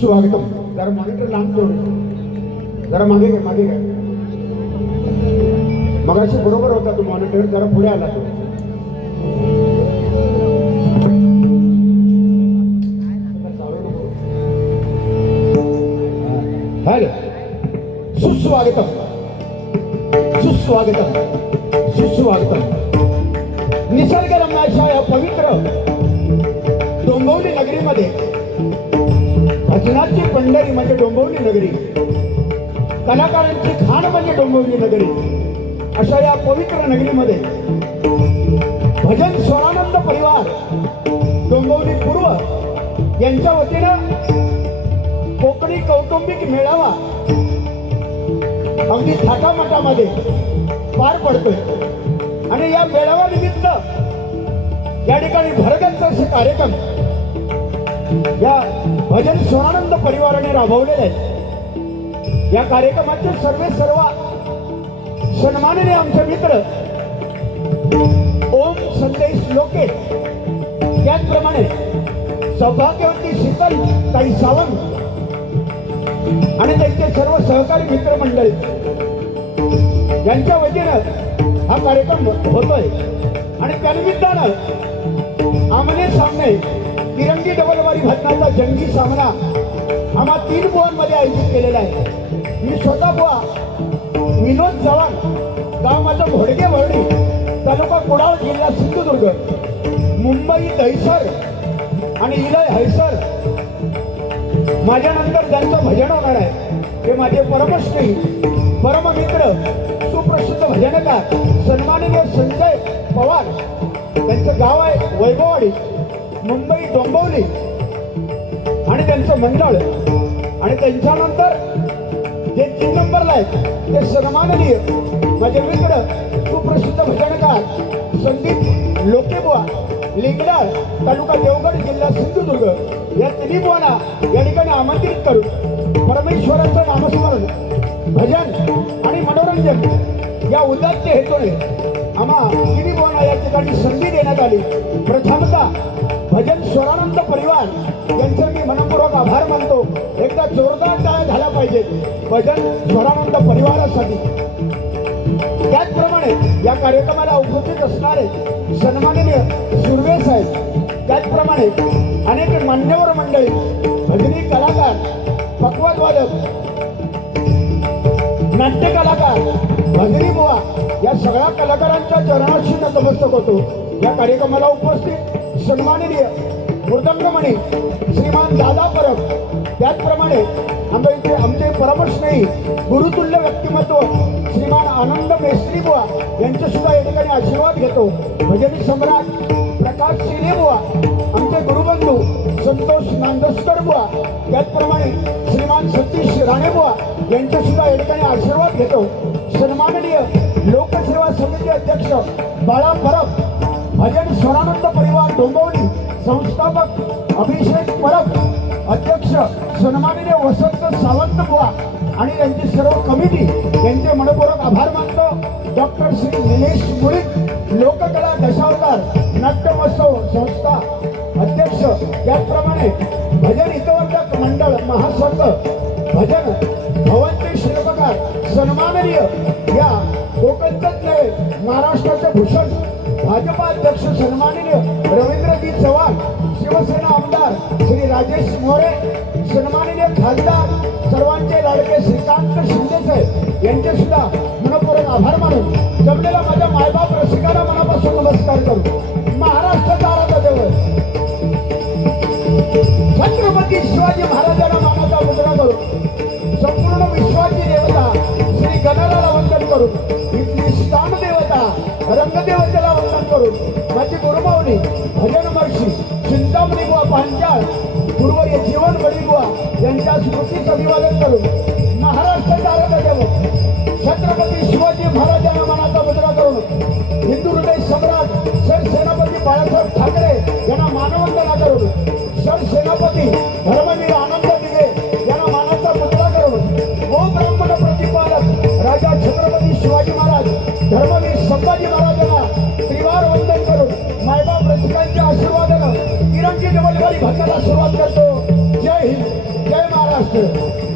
स्वागतम. जरा मॉनिटर लांब जोड, जरा मागे घ्या, मागे घ्या. मगाशी बरोबर होता तो मॉनिटर, जरा पुढे आला तो. हॅलो. सुस्वागतम, सुस्वागतम, सुस्वागतम. निसर्गरम्याच्या या पवित्र डोंबिवली नगरीमध्ये भजनाची पंढरी म्हणजे डोंबिवली नगरी, कलाकारांची खाण म्हणजे डोंबिवली नगरी, अशा या पवित्र नगरीमध्ये भजन स्वरानंद परिवार डोंबिवली पूर्व यांच्या वतीनं कोकणी कौटुंबिक मेळावा अगदी थाटामाटामध्ये पार पडतोय. आणि या मेळाव्यानिमित्त या ठिकाणी भरगच्च असे कार्यक्रम या भजन स्वरानंद परिवाराने राबवलेले आहेत. या कार्यक्रमाचे सर्व सन्माननीय आमचे मित्र ओम संदेश लोके, त्याचप्रमाणे सौभाग्यवती शीतल ताई सावंत आणि त्यांचे सर्व सहकारी मित्रमंडळी यांच्या वतीनं हा कार्यक्रम होतोय. आणि त्यानिमित्तानं आमने सामने तिरंगी डबलवारी भजनाचा जंगी सामना आम्हा 3 बुवांमध्ये आयोजित केलेला आहे. मी स्वतः बुवा विनोद चव्हाण, गाव माझं घोडगे वर्डी, तालुका कुडाळ, जिल्हा सिंधुदुर्ग, मुंबई दहिसर आणि इलय हैसर. माझ्यानंतर ज्यांचं भजन होणार आहे ते माझे परमश्री परममित्र सुप्रसिद्ध भजनकार सन्माननीय संजय पवार. त्यांचं गाव आहे वैभववाडी, मुंबई डोंबिवली, आणि त्यांचं मंडळ. आणि त्यांच्यानंतर जे 3 नंबरला आहेत ते सन्माननीय माझे मित्र सुप्रसिद्ध भजनकार संदीप लोकेबुवा, लिंगडाळ, तालुका देवगड, जिल्हा सिंधुदुर्ग. या 3 बुवांना या ठिकाणी आमंत्रित करून परमेश्वराचं नामस्मरण, भजन आणि मनोरंजन या उदात्त हेतूने आम्हा 3 बुवांना या ठिकाणी संधी देण्यात आली. प्रथमतः भजन स्वरानंद परिवार यांचे मी मनपूर्वक आभार मानतो. एकदा जोरदार टाळ्या झाला पाहिजे भजन स्वरानंद परिवारासाठी. त्याचप्रमाणे या कार्यक्रमाला उपस्थित असणारे सन्माननीय सुर्वे साहेब, त्याचप्रमाणे अनेक मान्यवर मंडळी, भजनी कलाकार, पक्वादवादक, नाट्य कलाकार, भजनी बुवा या सगळ्या कलाकारांच्या चरणाशी नतमस्तक होतो. या कार्यक्रमाला उपस्थित सन्माननीय मृदंगमणी श्रीमान दादा परब, त्याचप्रमाणे आमचे परमस्नेही गुरुतुल्य व्यक्तिमत्व श्रीमान आनंद मेस्त्री बुवा यांचे सुद्धा या ठिकाणी आशीर्वाद घेतो. भजनी सम्राट प्रकाश शिले बुवा, आमचे गुरुबंधू संतोष नांदस्कर बुवा, त्याचप्रमाणे श्रीमान सतीश राणे बुवा यांचे सुद्धा या ठिकाणी आशीर्वाद घेतो. सन्माननीय लोकसेवा समिती अध्यक्ष बाळा परब, भजन स्वरानंद परिवार डोंबिवली संस्थापक अभिषेक परब, अध्यक्ष सन्माननीय वसंत सावंत बुवा आणि त्यांची सर्व कमिटी यांचे मनपूर्वक आभार मानतो. डॉक्टर श्री निलेश मुळीक, लोककला दशावतार नाट्य महोत्सव संस्था अध्यक्ष, त्याचप्रमाणे भजन हितवर्धक मंडळ महासंघ, भजन भवंती शिल्पकार सन्माननीय या कोकणतज्ञ महाराष्ट्राचे भूषण भाजपा अध्यक्ष सन्माननीय रवींद्रजी चव्हाण, शिवसेना आमदार श्री राजेश मोरे, सन्माननीय खासदार सर्वांचे लाडके श्रीकांत शिंदे साहेब यांचे सुद्धा मनपूर्वक आभार मानून जमलेला माझ्या मायबाप रसिकाला मनापासून नमस्कार करू. महाराष्ट्राचा आराध्य दैवत छत्रपती शिवाजी महाराजांना मानाचा मुद्रा करून संपूर्ण विश्वाची देवता श्री गणाला वंदन करून इथली स्थान देवता रंगदेवतेला वंदन करून माझी गुरुमाऊली भजन महर्षी चिंतामणी बुवा पांचाळ पूर्व जीवन बळी बुवा यांच्या स्मृतीस अभिवादन करून महाराष्ट्राचा आराध्य दैवत छत्रपती शिवाजी महाराजांना मानाचा मुद्रा करून हिंदू हृदय सम्राट सरसेनापती बाळासाहेब ठाकरे यांना मानवंदना करून सरसेनापती धर्मवीर आनंद दिघे यांना मानाचा मुद्रा करून गो ब्राह्मण प्रतिपालक राजा छत्रपती शिवाजी महाराज धर्मवीर संभाजी महाराजांना त्रिवार वंदन करून मायबाप रसिकांच्या आशीर्वादानं तिरंगी जमलवारी भक्ताला सुरुवात करतो. जय हिंद, जय महाराष्ट्र.